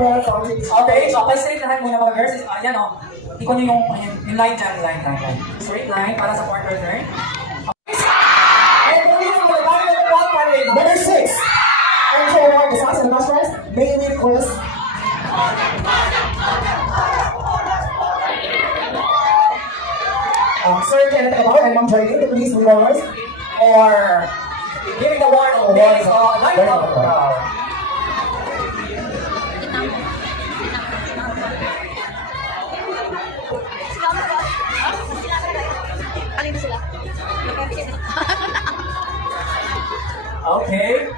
well, country. Okay, so straight line muna mga girls. Ayan o. Ikon nyo yung line dyan, line. Straight line para sa quarter turn. Number 6. And for the size and the masters, may we request Sir Kenneth Cabal and Ma'am Joylene to please move forward. Or giving the word of this line up crowd. Alin sila? Okay.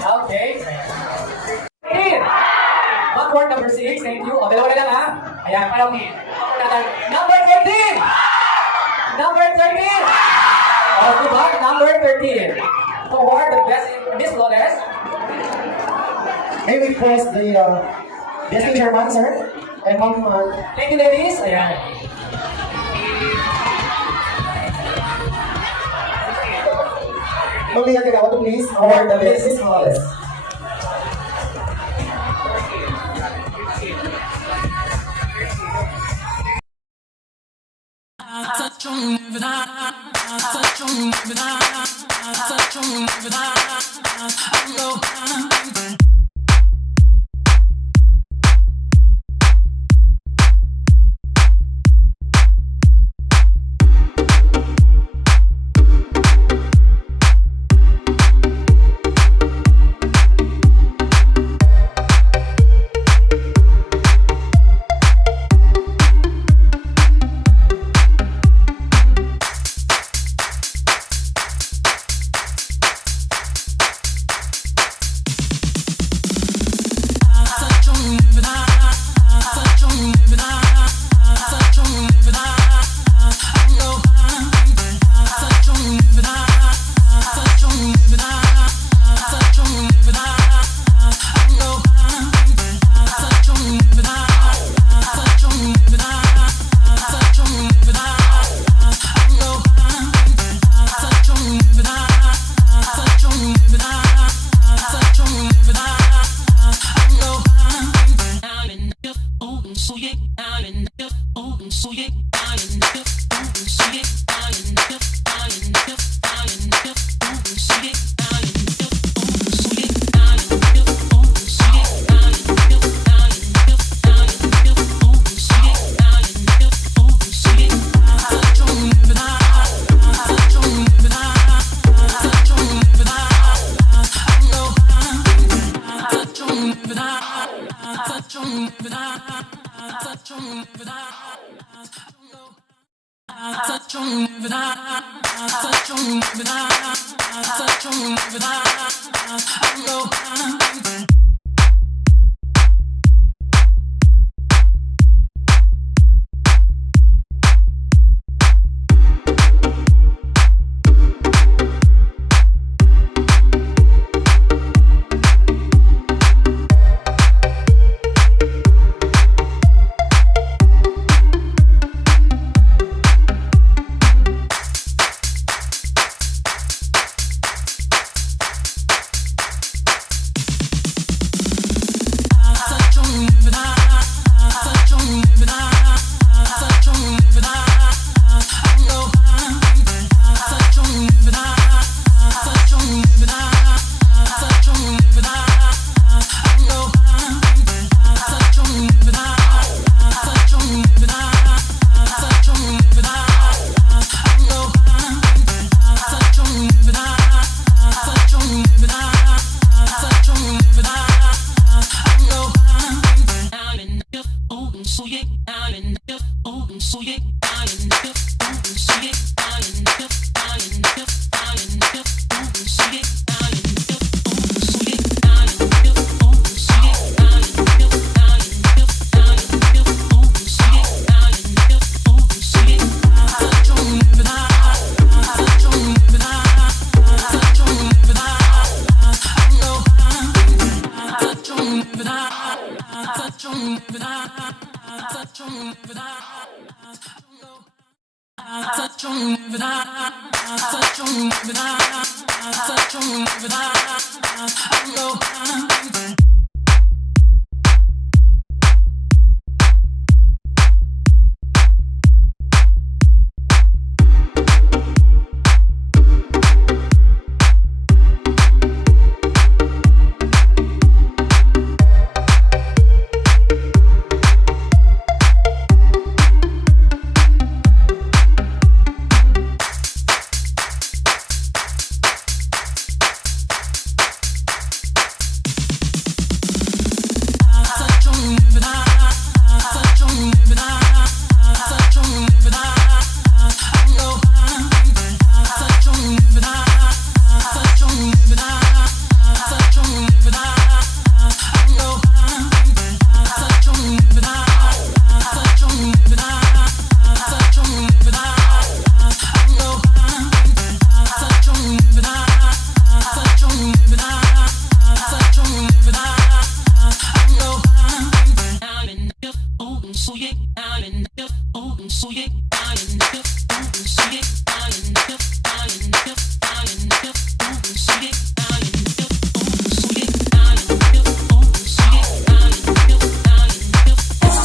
Okay. Backward number 6, thank you. O, dalawa na lang ha. Ayan, parang number 13! Number 13! O, diba? Number 13. Forward, the best, Miss Flores. may we request the Deputy Chairman, sir, and Ma'am Thank you, ladies. Ayan. Ma'am Liga Kagawa to please award the Mrs. Flores.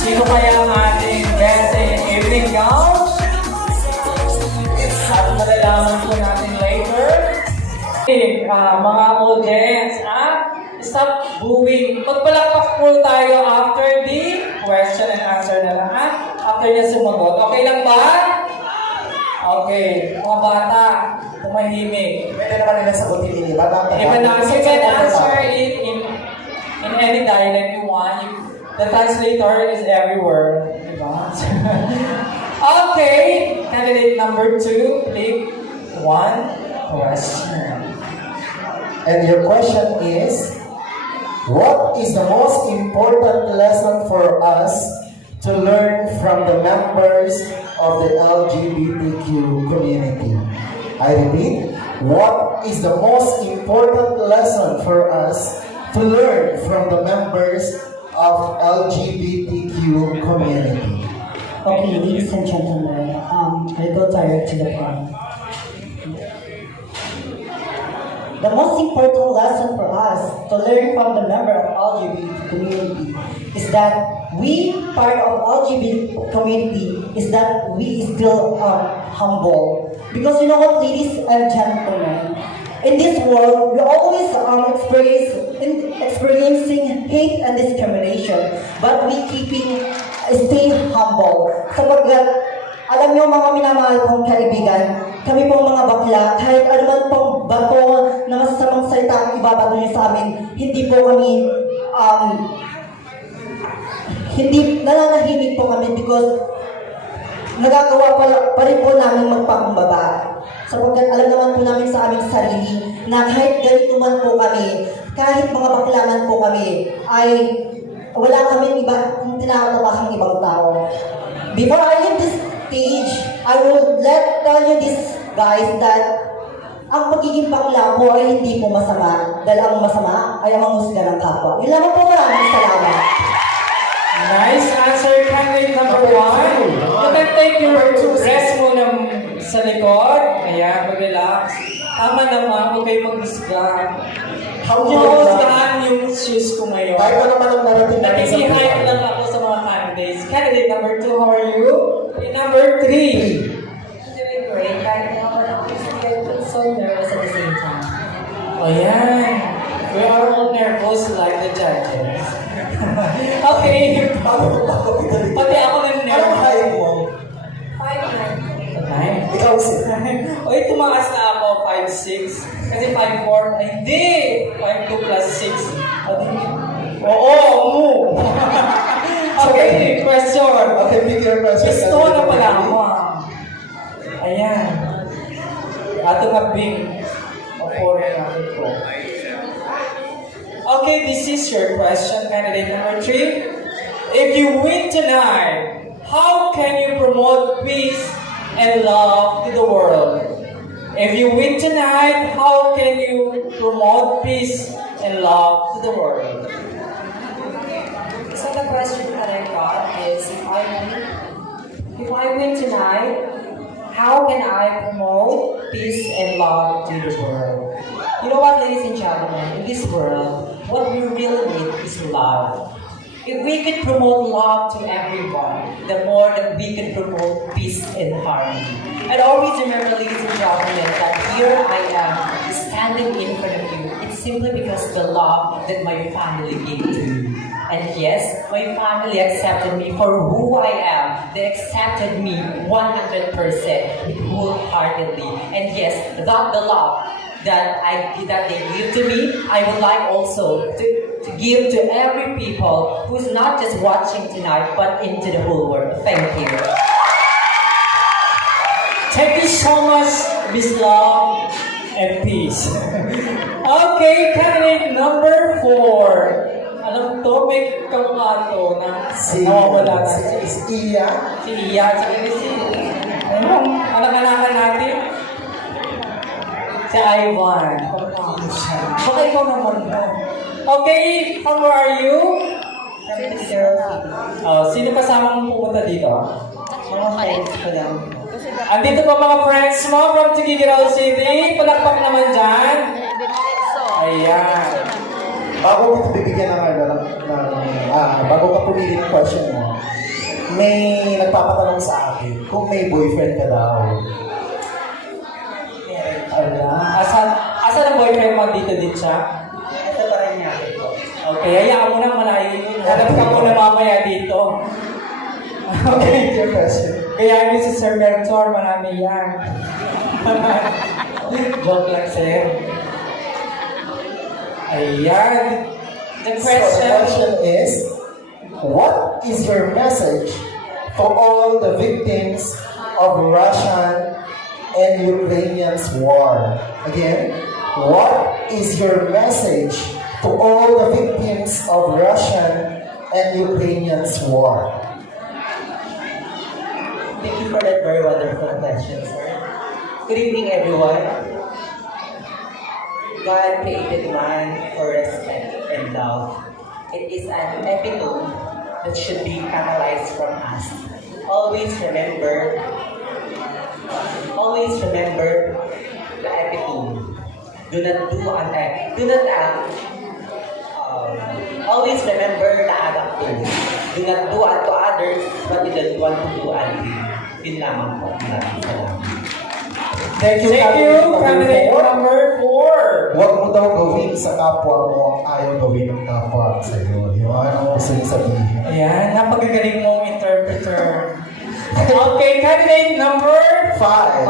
Sino kaya ang ating best evening gown? At malalaman po natin later. Mga audience, stop booing. Magpalakpak po tayo after the question and answer na lang, after niya sumagot. Okay lang ba? Okay. Mga bata, tumahimik. Pwede naman nila sagutin nila. You can answer it in any dialect you want. The translator is everywhere. Diba? Okay. Candidate number 2, pick one question. And your question is, what is the most important lesson for us to learn from the members of the LGBTQ community? I repeat, what is the most important lesson for us to learn from the members of LGBTQ community? Okay, ladies and gentlemen, I go direct to the point. The most important lesson for us to learn from the member of LGBT community is that we, part of LGBT community, is that we still humble. Because you know what, ladies and gentlemen, in this world, we always experiencing hate and discrimination, but we stay humble. Sapagkat, alam niyo mga minamahal kong kaibigan, kami pong mga bakla, kahit anuman pong bato na masasamang salita ang ibabato niyo sa amin, hindi po kami, hindi nananahimik po kami because nagagawa pa rin po namin magpakumbaba. Sapagkat alam naman po namin sa aming sarili na kahit ganito man po kami, kahit mga baklangan po kami, ay wala kami iba kung tinatapakang ibang tao. Before I leave this stage, I will tell you this, guys, that ang pagiging bakla po ay hindi po masama. Dahil ang masama ay ang husga ng kapwa. Yun lamang po, maraming salamat. Nice answer, candidate number 1. You can take your rest muna sa likod. Ayan, mag-relax. Tama naman, huwag kayo mag-husga. Husgahan yung shoes ko ngayon. Kahit ano naman ang narating natin sa Nag-i-hype lang ako sa mga candidates. Candidate number 2, how are you? And number 3. Doing great. Right now, but I'm so nervous at the same time. Ayan. We are all nervous like the judges. Okay. Pati ako na Anong nervous. height mo? 5'9". Ikaw si... Oy, tumakas na ako, 5'6". Kasi 5'4". Ay, hindi! 5'2 plus 6. Oo, move! Okay, question. Okay, pick your question. Gusto na pala ako. Ayan. Ato nga bing. Opo na natin ko. Okay, this is your question, candidate number 3. If you win tonight, how can you promote peace and love to the world? If you win tonight, how can you promote peace and love to the world? So the question that I got is, if I win tonight, how can I promote peace and love to the world? You know what, ladies and gentlemen, in this world, what we really need is love. If we could promote love to everyone, the more that we can promote peace and harmony. And always remember, ladies and gentlemen, that here I am standing in front of you. It's simply because of the love that my family gave to me. And yes, my family accepted me for who I am. They accepted me 100% wholeheartedly. And yes, that the love that they give to me, I would like also to give to every people who's not just watching tonight, but into the whole world. Thank you. Thank you so much, Miss Love and Peace. Okay, candidate number 4. Alam to, may kamukha to na nawawala na. Si Iya. Si Iya, sa si anak-anakan natin. Si Ivan. Baka ikaw naman mo. Okay, from where are you? Sino kasama mong pumunta dito? Mga friends ko lang. Andito pa mga friends mo from Tigigiraw City. Palakpak naman dyan. Ayan. Bago ko bibigyan bago ka pumili ng question mo, may nagpapatanong sa akin kung may boyfriend ka daw. Ala, asan ang boyfriend mo dito siya? Ito pa rin niya. Okay, hayaan mo na malayo yun. Hanap ka muna mamaya dito. Okay, your question. Kaya yun si Sir Mentor, marami yan. Joke lang, sir. Ayan. The So the question question. is, what is your message to all the victims of Russian and Ukrainians war? Again, what is your message to all the victims of Russian and Ukrainians war? Thank you for that very wonderful question, sir. Good evening, everyone. God created man for respect and love. It is an epitome that should be catalyzed from us. Always remember the epitome. Do not do unto. Do not act. Always remember the attitude. Do not do unto others what you don't want to do unto you. Yun lamang po. Maraming salamat. Thank you, candidate number 4. Huwag mo daw gawin sa kapwa mo ang ayaw gawin ng kapwa sa iyo. Yung ano gusto niya sabihin. Ayan, napagagaling mong interpreter. Okay, candidate number 5.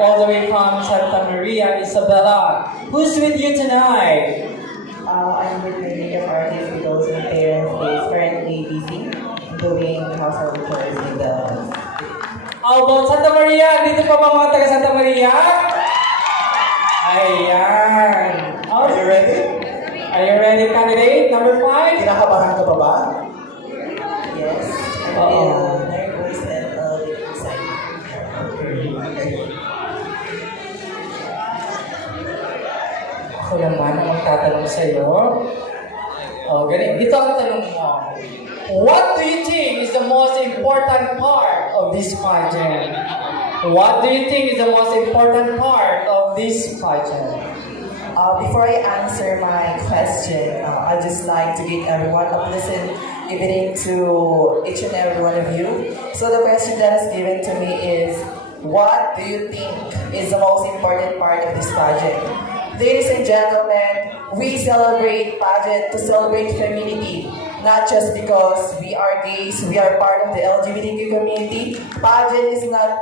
All the way from Santa Maria, Isabela. Who's with you tonight? I'm with my makeup artist because my parents is currently busy doing household chores in the house. How about Santa Maria? Dito pa ba mga taga Santa Maria? Ayan. Are you ready? Are you ready, candidate number 5? Kinakabahan ka pa ba? Yes, I'm Oo. nervous and a little excited. Ako naman ang magtatanong sa'yo. Ganun. Dito ang tanong mo. What do you think is the most important part of this pageant? What do you think is the most important part of this pageant? Before I answer my question, I'd just like to give everyone a pleasant evening to each and every one of you. So the question that is given to me is, what do you think is the most important part of this pageant? Ladies and gentlemen, we celebrate pageant to celebrate femininity. Not just because we are gays, we are part of the Lgbtq community. Pageant is not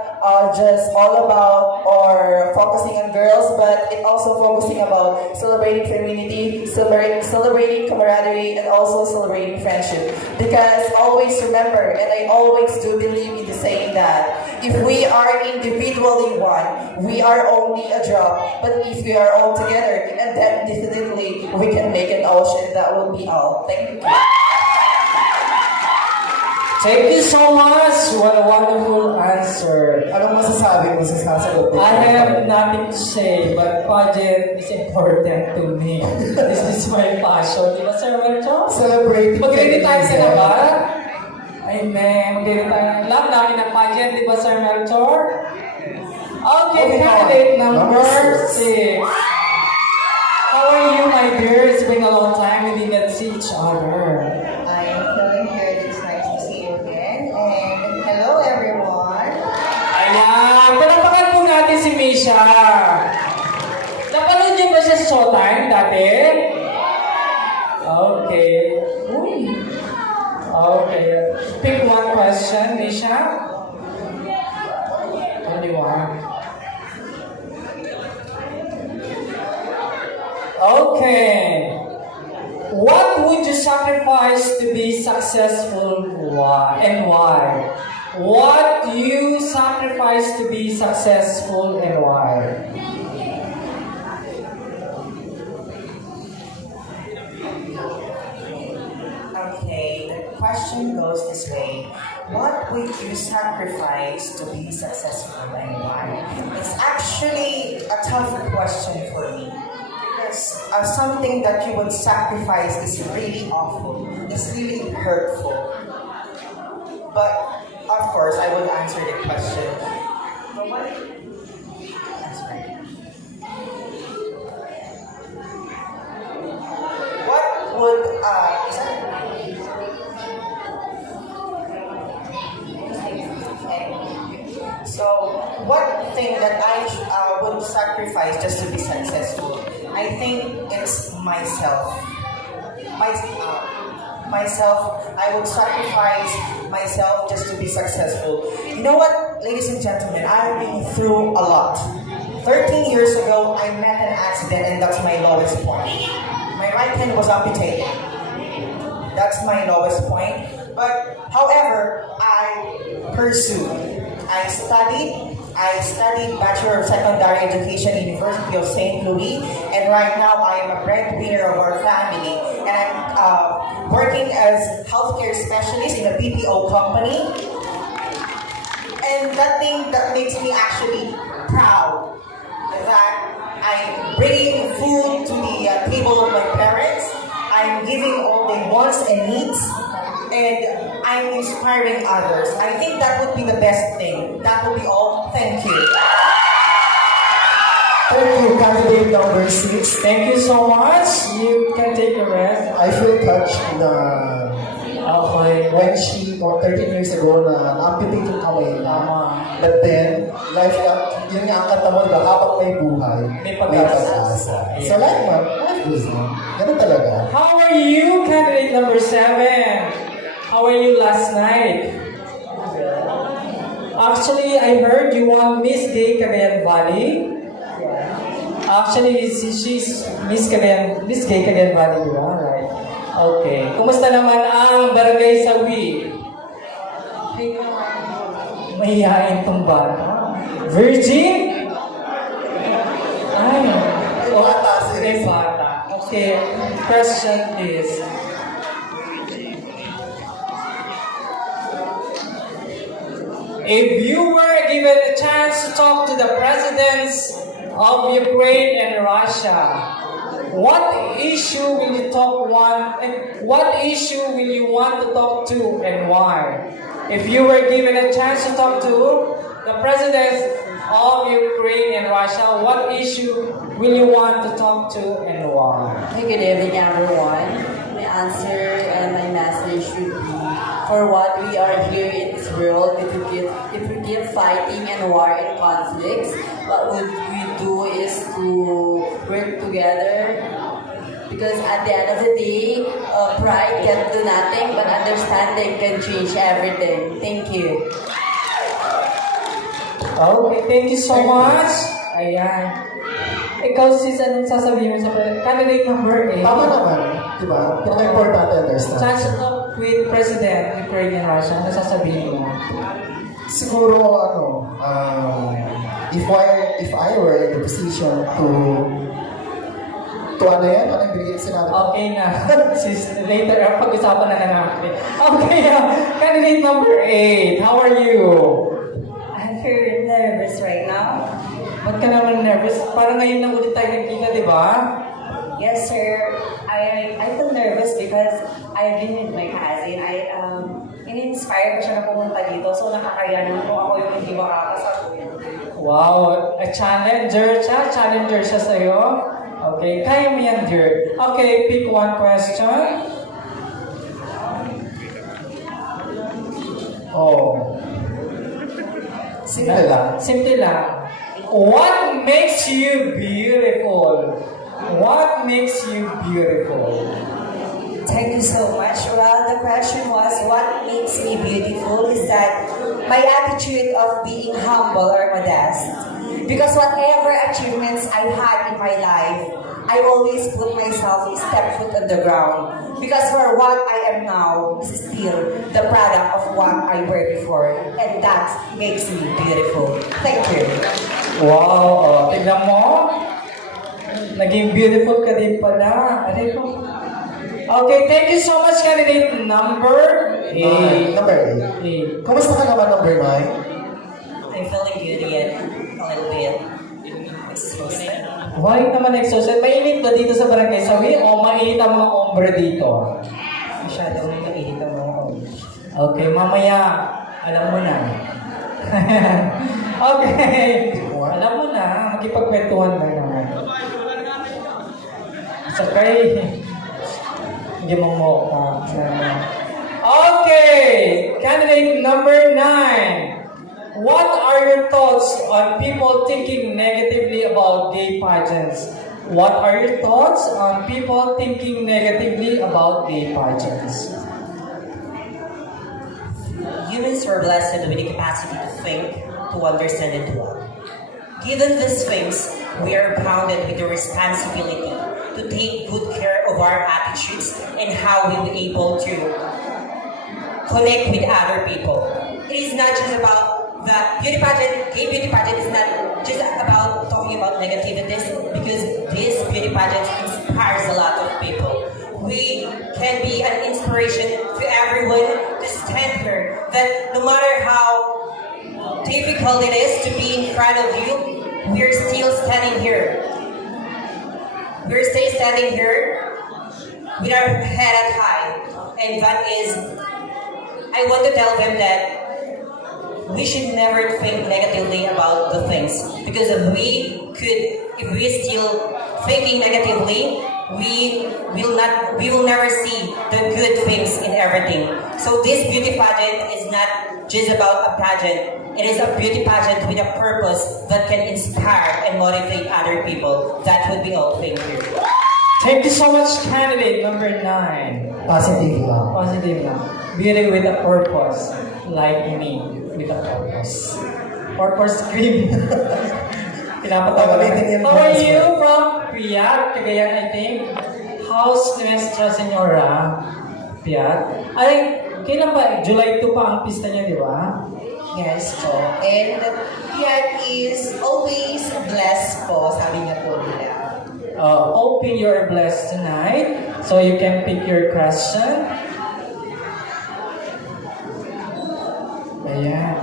just all about or focusing on girls, but it also focusing about celebrating femininity, celebrating camaraderie, and also celebrating friendship. Because always remember, and I always do believe in the saying that if we are individually one, we are only a drop. But if we are all together, and then definitely we can make an ocean. That will be all. Thank you. Thank you so much. What a wonderful answer. Anong masasabi mo sa sasagot nito? I have nothing to say, but pageant is important to me. This is my passion. Di ba, Sir Melchor? Celebrating Mag-ready tayo sa feminism. laban? Amen. Mag-ready tayo. Lahat namin ng pageant, di ba, Sir Melchor? Okay, Moving on. candidate number Number 6. How are you, my dear? It's been a long time we didn't see each other. I am feeling good. It's nice to see you again. And hello, everyone. Ayan, palapakan po natin si Misha. Napanood niyo ba siya sa Showtime dati? Okay. Uy. Okay. Pick one question, Misha. Only one. Okay. What would you sacrifice to be successful? Why and why? What do you sacrifice to be successful and why? Okay, the question goes this way. What would you sacrifice to be successful and why? It's actually a tough question for me. Because something that you would sacrifice is really awful. It's really hurtful. But, of course, I would answer the question. But what? That's right. What would, is that? So, one thing that I would sacrifice just to be successful, I think it's myself. Myself, I would sacrifice myself just to be successful. You know what, ladies and gentlemen, I've been through a lot. 13 years ago, I met an accident and that's my lowest point. My right hand was amputated. That's my lowest point. But, however, I pursued. I studied Bachelor of Secondary Education, University of St. Louis, and right now I am a breadwinner of our family. And I'm working as healthcare specialist in a BPO company. And that thing that makes me actually proud that I'm bringing food to the table of my parents. I'm giving all their wants and needs. And I'm inspiring others. I think that would be the best thing. That would be all. Thank you. Thank you, candidate number 6. Thank you so much. You can take a rest. I feel touched na Okay. when she, 13 years ago, na na-amputate yung kamay niya. Tama. But then, life, yun nga ang kanta mo, diba? Habang may buhay, May pag-asa. So life goes on. Ganun talaga. How are you, candidate number 7? How are you last night? Actually, I heard you won Ms.Gay Cagayan Valley. Actually, she's Ms.Gay Cagayan Valley, di ba? Right. Okay. Kumusta naman ang barangay Sawi? Mahihain tong bata. Virgin? Ay. Bata, May bata. Okay. Question please. If you were given a chance to talk to the presidents of Ukraine and Russia, what issue will you want to talk to and why? If you were given a chance to talk to the presidents of Ukraine and Russia, what issue will you want to talk to and why? Hey, good evening, everyone. My answer and my message should be, for what we are here in this world, if we keep fighting and war and conflicts, what would we do is to work together. Because at the end of the day, pride can do nothing, but understanding can change everything. Thank you. Okay, thank you so much. Ayan. Ikaw, sis, anong sasabihin mo sa candidate number 8? Tama naman, di ba? Pinaka-importante understand. Chance to talk with President Ukraine and Russia, ano sasabihin mo? Siguro, if I were in the position to ano yan? Ano yung binigyan sinabi? Okay na. Sis, later, pag-usapan na natin. Okay, candidate number 8, how are you? I'm very nervous right now. Ba't ka naman nervous? Parang ngayon lang ulit tayo nagkita, di ba? Yes, sir. I feel nervous because I've been with my cousin. In-inspire ko siya na pumunta dito. So, nakakayanan ko ako yung hindi makakasagot. Wow, a challenger siya? Challenger siya sa'yo? Okay, kaya mo yan, dear. Okay, pick one question. Oh. Simple lang. Simple lang. What makes you beautiful? What makes you beautiful? Thank you so much. Well, the question was, what makes me beautiful is that my attitude of being humble or modest. Because whatever achievements I had in my life, I always put myself step foot on the ground. Because for what I am now is still the product of what I were before. And that makes me beautiful. Thank you. Wow, tignan mo. Naging beautiful ka din pala. Aray ko. Okay, thank you so much, candidate number 8. Number 8. Kumusta ka naman, number 9? I'm feeling good yet. A little bit. Exhausted. Why naman exhausted? Mainit ba dito sa Barangay Sawi o mainit ang mga ombre dito? Masyadong mainit ang mga orange. Okay, mamaya, alam mo na. Okay, alam mo na, makipagkwentuhan mo naman. Sakay, hindi mo mo. Okay, candidate number 9. What are your thoughts on people thinking negatively about gay pageants? What are your thoughts on people thinking negatively about gay pageants? Humans are blessed with the capacity to think, to understand, and to love. Given these things, we are bounded with the responsibility to take good care of our attitudes and how we will be able to connect with other people. It is not just about the beauty pageant. Gay beauty pageant is not just about talking about negativities, because this beauty pageant inspires a lot of people. We can be an inspiration to everyone to stand here. That no matter how difficult it is to be in front of you, we're still standing here. We're still standing here with our head up high. And that is, I want to tell them that we should never think negatively about the things, because if we still thinking negatively, we will never see the good things in everything. So this beauty pageant is not just about a pageant. It is a beauty pageant with a purpose that can inspire and motivate other people. That would be all. Thank you. Thank you so much, candidate number 9. Positive lang. Positive na. Beauty with a purpose, like me, with a purpose. Purpose cream. Pinapatawa. How are you from Piat, Cagayan, I think? How's Nuestra Senora? Piat? Ay, kailan ba? July 2 pa ang pista niya, di ba? Yes po. And Piat is always blessed po, sabi niya po nila. Hoping you're blessed tonight, so you can pick your question. Ayan.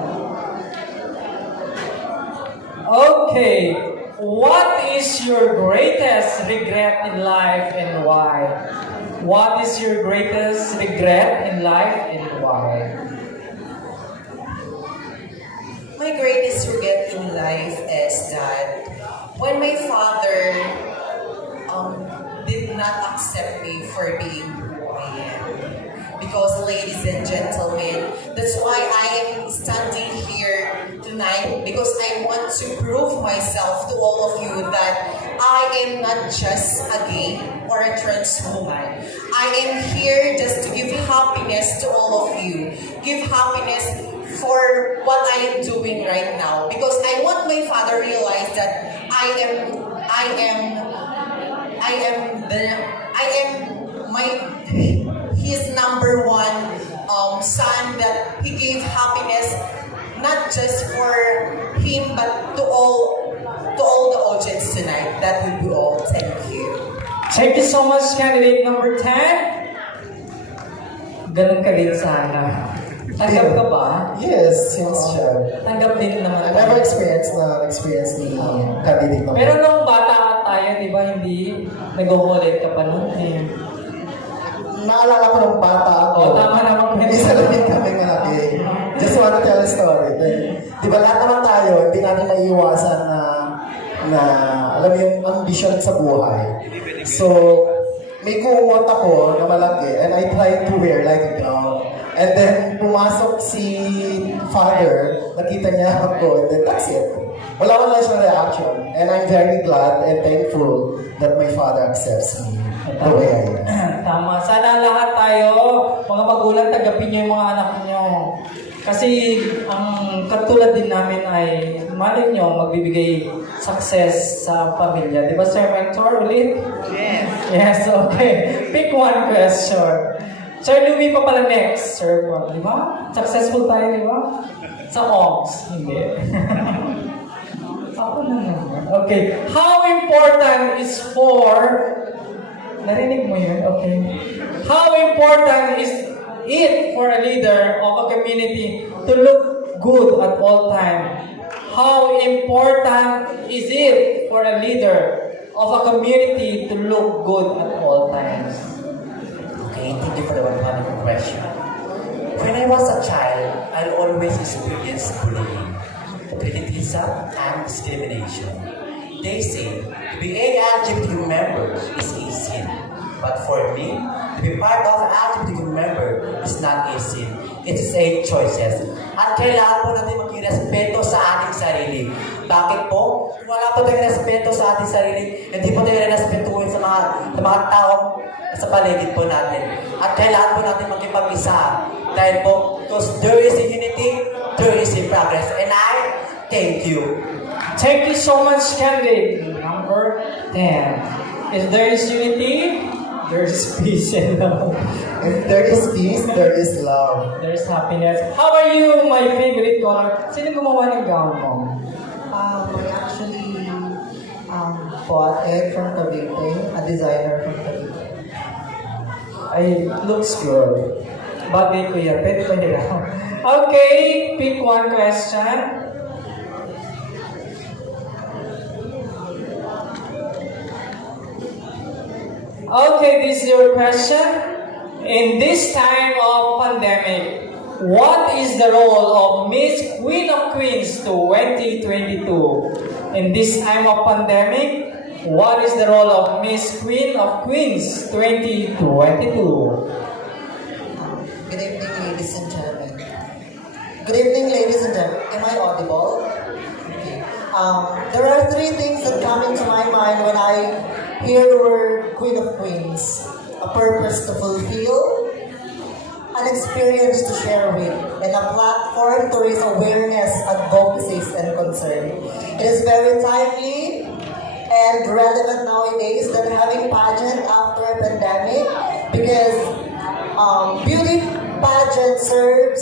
Okay, what is your greatest regret in life and why? What is your greatest regret in life and why? My greatest regret in life is that when my father did not accept me for being who I am. Because, ladies and gentlemen, that's why I am standing here tonight, because I want to prove myself to all of you that I am not just a gay or a trans woman. I am here just to give happiness to all of you. Give happiness for what I am doing right now, because I want my father to realize that I am his number one son, that he gave happiness not just for him but to all the audience tonight. That would be all. Thank you. Thank you so much, candidate number 10. Ganun ka rin sana. Tanggap ka ba? Yes, siya. Tanggap din naman. I never experienced ni candidate number. Pero nung bata tayo, di ba, hindi nag-wallet ka pa nun eh. Naalala ko nung bata ako. Tama naman. Hindi sa labing kami malaki. Just want to tell a story. Di ba lahat naman tayo, hindi hindi natin maiiwasan na alam mo yung ambition sa buhay. So, may kumot ako na malaki and I tried to wear like a gown. And then, pumasok si father, nakita niya ako, and then that's it. Wala siyang reaction. And I'm very glad and thankful that my father accepts me the way I am. Tama. Sana lahat tayo, mga magulang, tagapin niyo yung mga anak niyo. Kasi ang katulad din namin ay, malay niyo, magbibigay success sa pamilya. Di ba, Sir Mentor, ulit? Yes. Yes, okay. Pick one question. Sir Louie pa pala next, Sir Juan. Di ba? Successful tayo, di ba? Sa OMS. Hindi. Ako na naman. Okay. How important is for... Narinig mo yun? Okay. How important is it for a leader of a community to look good at all time? How important is it for a leader of a community to look good at all times? Okay, thank you for the wonderful question. When I was a child, I always experienced bullying, criticism, and discrimination. They say to be a LGBTQ member is a sin. But for me, to be part of an LGBTQ member is not a sin. It is a choices. At kailangan po natin mag-respeto sa ating sarili. Bakit po? Kung wala po tayong respeto sa ating sarili, hindi po tayo respetuhin sa mga taong sa paligid po natin. At kailangan po natin magkipag-isa. Dahil po, because there is a unity, there is a progress. And I thank you. Thank you so much, candidate number 10. If there is unity, there is peace and love. If there is peace, there is love. There is happiness. How are you, my favorite color? Sino gumawa ng gown mo? I actually bought it from Cavite, a designer from Cavite. Ay, looks good. Bagay ko yan. Pwede pa nila. Okay, pick one question. Okay, this is your question. In this time of pandemic, what is the role of Miss Queen of Queens 2022? In this time of pandemic, what is the role of Miss Queen of Queens 2022? Good evening, ladies and gentlemen. Good evening, ladies and gentlemen. Am I audible? Okay. There are three things that come into my mind when I hear the word Queen of Queens. A purpose to fulfill, an experience to share with, and a platform to raise awareness, advocacies, and concern. It is very timely and relevant nowadays that having pageant after a pandemic, because beauty pageant serves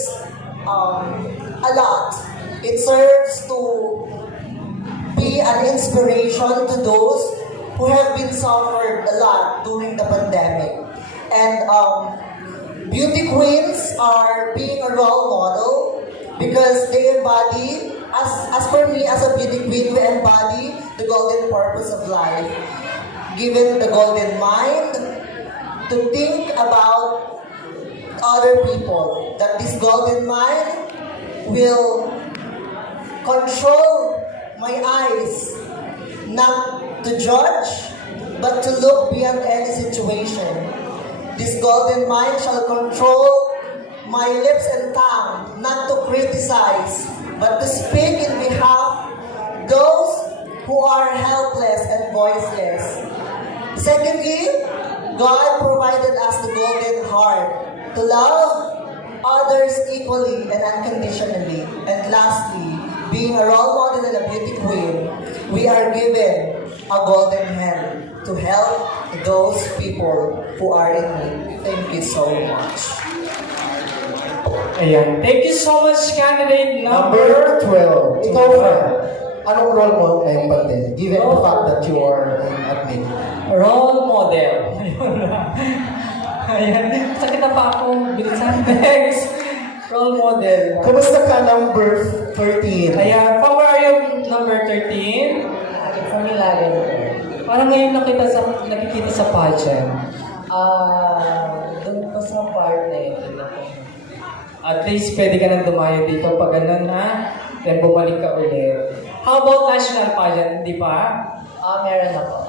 a lot. It serves to be an inspiration to those who have been suffered a lot during the pandemic. And beauty queens are being a role model because they embody, as for me as a beauty queen, we embody the golden purpose of life. Given the golden mind to think about other people, that this golden mind will control my eyes, not to judge, but to look beyond any situation. This golden mind shall control my lips and tongue, not to criticize, but to speak in behalf those who are helpless and voiceless. Secondly, God provided us the golden heart to love others equally and unconditionally. And lastly, being a role model and a beauty queen, we are given a golden hand to help those people who are in need. Thank you so much. Ayan. Thank you so much, candidate Number 12. Ikaw, Fred. Anong role mo ngayong pandemic? Given the fact that you are an admin. Role model. Ayan. Sakit na pa ako. Bilisan. Next. Role model. Kumusta ka, number 13? Ayan. How are you, number 13? From Ilagan. Parang ngayon nakikita sa pageant. Doon pa sa part na yun. At least pwede ka nang dumayo dito pag ganun na. Then bumalik ka ulit. How about national pageant? Hindi pa? Meron na po.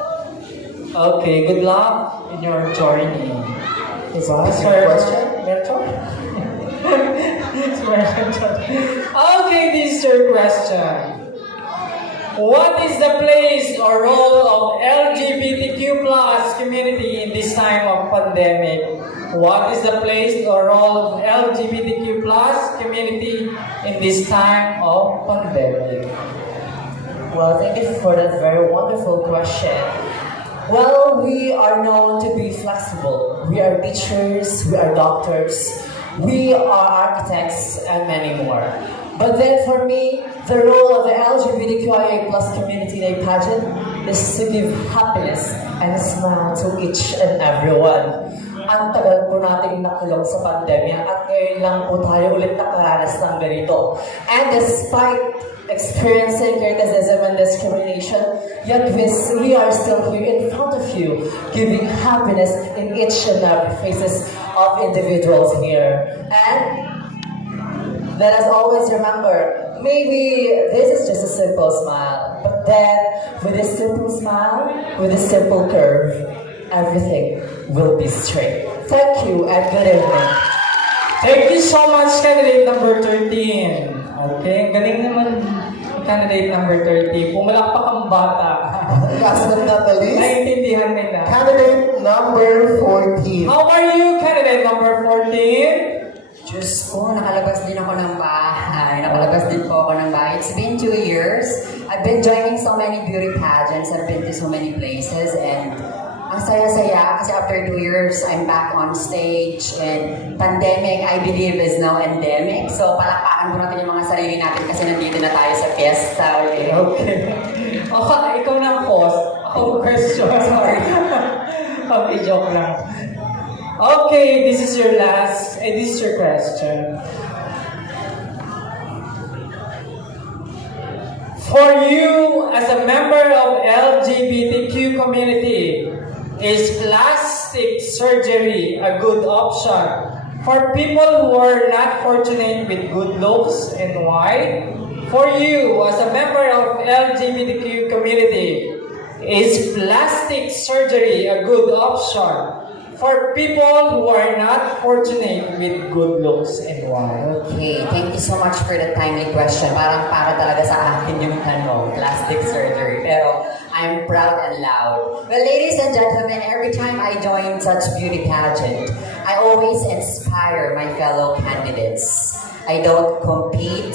Okay, good luck in your journey. Diba? Sir, Question? Mercho? Okay, this is your question. What is the place or role of LGBTQ plus community in this time of pandemic? What is the place or role of LGBTQ plus community in this time of pandemic? Well, thank you for that very wonderful question. Well, we are known to be flexible. We are teachers, we are doctors, we are architects, and many more. But then for me, the role of the LGBTQIA plus community in a pageant is to give happiness and a smile to each and everyone. Ang tagal po nating nakulong sa pandemya at ngayon lang po tayo ulit nakaranas ng ganito. And despite experiencing criticism and discrimination, yet we are still here in front of you, giving happiness in each and every faces of individuals here. And let us always remember, maybe this is just a simple smile, but then with a simple smile, with a simple curve, everything will be straight. Thank you and good evening. Thank you so much, candidate number 13. Okay, ang galing naman candidate number 30. Pumalakpak ang bata. Last but not the least, Naiintindihan nila. candidate number 14. How are you, candidate number 14? Diyos ko, nakalabas din ako ng bahay. Nakalabas din po ako ng bahay. It's been 2 years. I've been joining so many beauty pageants. I've been to so many places. And ang saya-saya kasi after 2 years, I'm back on stage. And pandemic, I believe, is now endemic. So palakpakan po natin yung mga sarili natin kasi nandito na tayo sa fiesta. Okay. Ikaw na ang host. Ako question. Sorry. Okay, joke lang. Okay, this is your question. For you, as a member of LGBTQ community, is plastic surgery a good option for people who are not fortunate with good looks, and why? For you, as a member of LGBTQ community, is plastic surgery a good option for people who are not fortunate with good looks, and why? Okay, thank you so much for the timely question. Parang para talaga sa akin yung tanong, plastic surgery. Pero I'm proud and loud. Well, ladies and gentlemen, every time I join such beauty pageant, I always inspire my fellow candidates. I don't compete.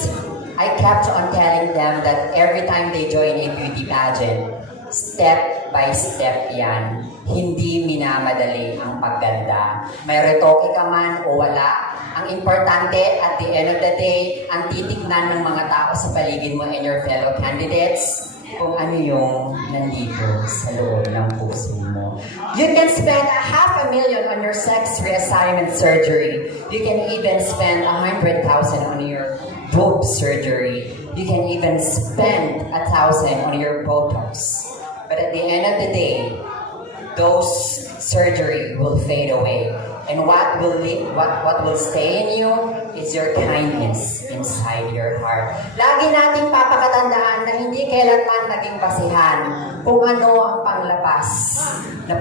I kept on telling them that every time they join a beauty pageant, step by step yan. Hindi minamadali ang pagganda. May retoke ka man o wala. Ang importante, at the end of the day, ang titignan ng mga tao sa paligid mo and your fellow candidates, kung ano yung nandito sa loob ng puso mo. You can spend $500,000 on your sex reassignment surgery. You can even spend $100,000 on your boob surgery. You can even spend $1,000 on your Botox. But at the end of the day, those surgery will fade away. And what will stay in you is your kindness inside your heart. Lagi nating papakatandaan na hindi kailanman naging basihan kung ano ang panglabas na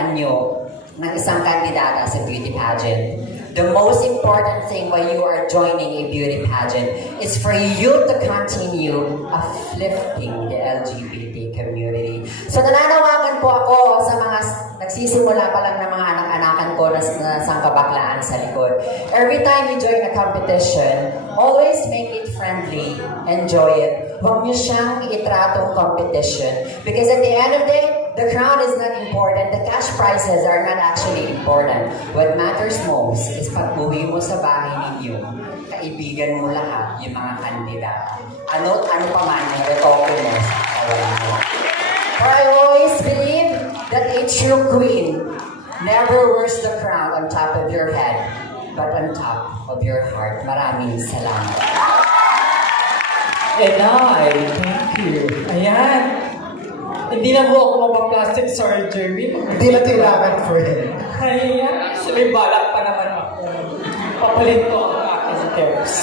anyo ng isang kandidata sa beauty pageant. The most important thing while you are joining a beauty pageant is for you to continue uplifting the LGBT community. So nananawagan po ako sa mga nagsisimula pa lang ng mga anak-anakan ko na sangkabaklaan sa likod. Every time you join a competition, always make it friendly, enjoy it. Huwag niyo siyang itratong competition. Because at the end of the day, the crown is not important. The cash prizes are not actually important. What matters most is pag-uwi mo sa bahay ninyo, kaibigan mo lahat yung mga kandidata. Ano pa man yung retoke mo sa kawalan mo. For I always believe that a true queen never wears the crown on top of your head, but on top of your heart. Maraming salamat. And thank you. Ayan. Hindi na po ako mapaplastic surgery. Hindi na kailangan for him. Ayan. So may balak pa naman ako. Papalit ko ang aking steps.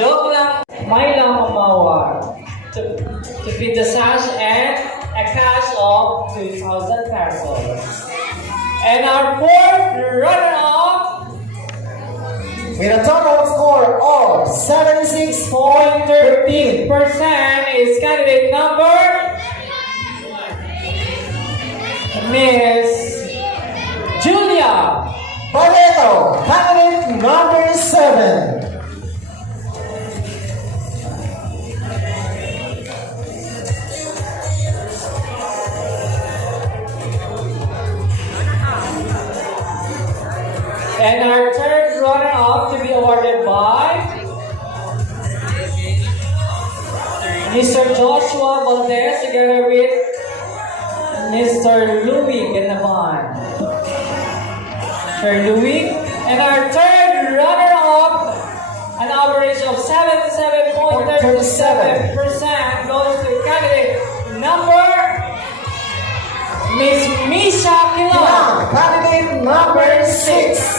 Joke lang. May lang mamawa. to feed the sash and a cash of 2,000 pesos. And our fourth runner-up With a total score of 76.13%. is candidate number Miss Julia. Barreto, candidate number 7. And our third runner-up to be awarded by Mr. Joshua Valdez together with Mr. Louis Ganaban. Mr. Louis. And our third runner-up, an average of 77.37% goes to candidate number Miss Misha Kilang. Candidate number 6.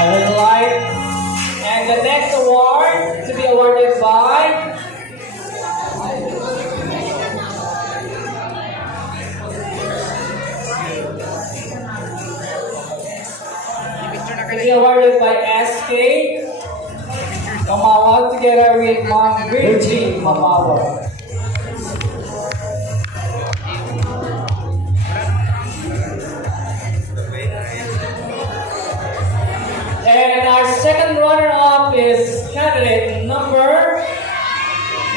I would like, and the next award to be awarded by SK Mamawa together with Mom Virgie Mamawa. And our second runner-up is candidate number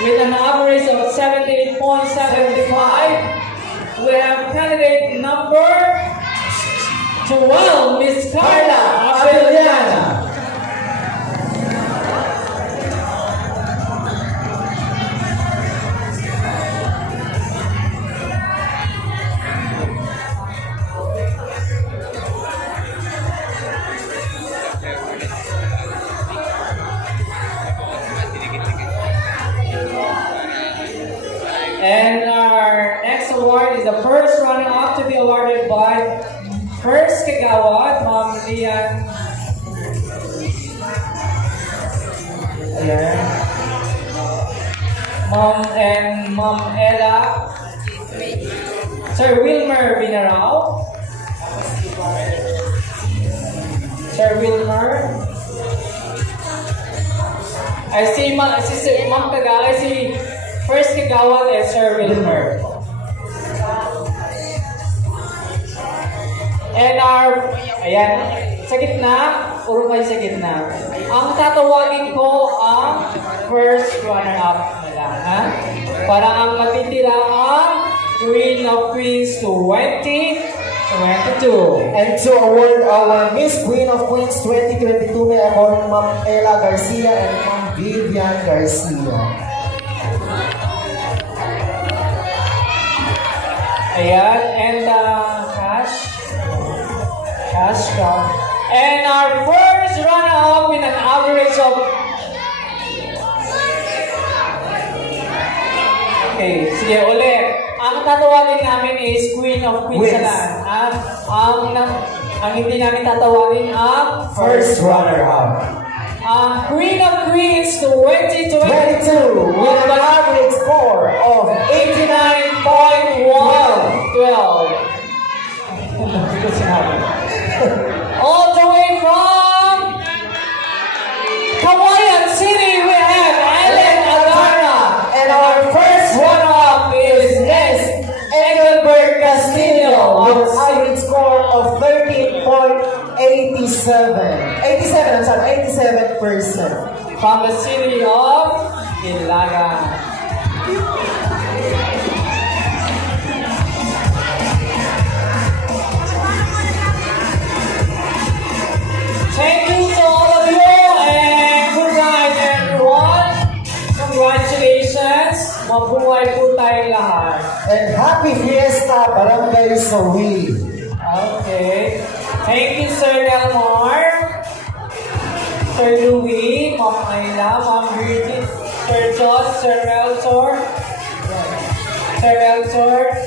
with an average of 78.75. We have candidate number 12, Miss Carla Abeliana. And our next award is the first runner-up to be awarded by First Kagawad, Ma'am Lian. Ayan. Ma'am Ella. Sir Wilmer Binarao. Sir Wilmer. I see Ma'am Kagawad, I see First Kagawad and Sir Wilmer. And our, ayan, sa gitna, puro kayo sa gitna. Ang tatawagin ko ang first runner-up na lang, ha? Para ang matitira ang Queen of Queens 2022. And to award our Miss Queen of Queens 2022, may award Ma'am Ella Garcia and Ma'am Vivian Garcia. Ayan, and cash count. And our first runner-up with an average of... Okay, sige, ulit. Ang tatawagin namin is Queen of Queens Queens. lang. At ang hindi namin tatawagin ang First runner-up. Queen of Queens 2022 with an average score of 89.112. All the way from Kawayan City, we have Ellen Adarna. And our first runner-up is Nes Engelbert Castillo with an average score of 87% from the city of Ilaga. Thank you to all of you and good night everyone. Congratulations. Mabuhay po tayong lahat. And happy fiesta, Barangay Sawi. Okay. Thank you, Sir Delmar, Sir Louis, Ma'am Ayla, Ma'am Bridget, Sir Joss, Sir Melchor, Sir Melchor,